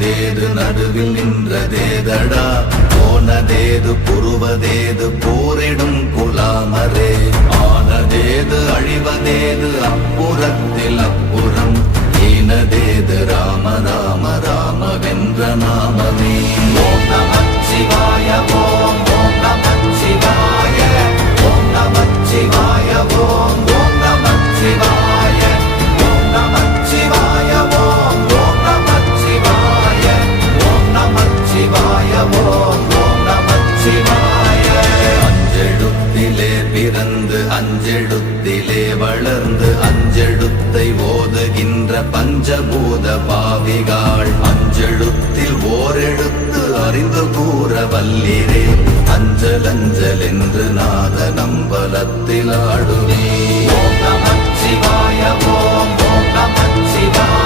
தேது நடுவில் நின்றதேதடா போனதேது புருவதேது போரிடும் குலாமரே ஆனதேது அழிவதேது அப்புறத்தில் அப்புறம் ஈனதேது ராம ராம ராம வென்ற நாமமே ஓம் நமச்சிவாய ஓம் ஓம் நமச்சிவாய ஓம் நமச்சிவாய ஓம் ஓம் நமச்சிவாய ஓம் நமச்சிவாய ஓம் ஓம் நமச்சிவாய ஓம் நமச்சிவாய ஓம் ஓம் நமச்சிவாய அஞ்செழுத்திலே பிறந்து அஞ்செழுத்திலே வளர்ந்து அஞ்செழுத்தை ஓதுகின்ற பஞ்சபூத பாவிகாள் அஞ்செழுத்தில் ஓரெழுத்து அறிந்து கூற வல்லிரே அஞ்சல் அஞ்சல் என்று நாத நம்பலத்தில் ஆடுவே ஓம் நமச்சிவாய ஓம் ஓம் நமச்சிவாய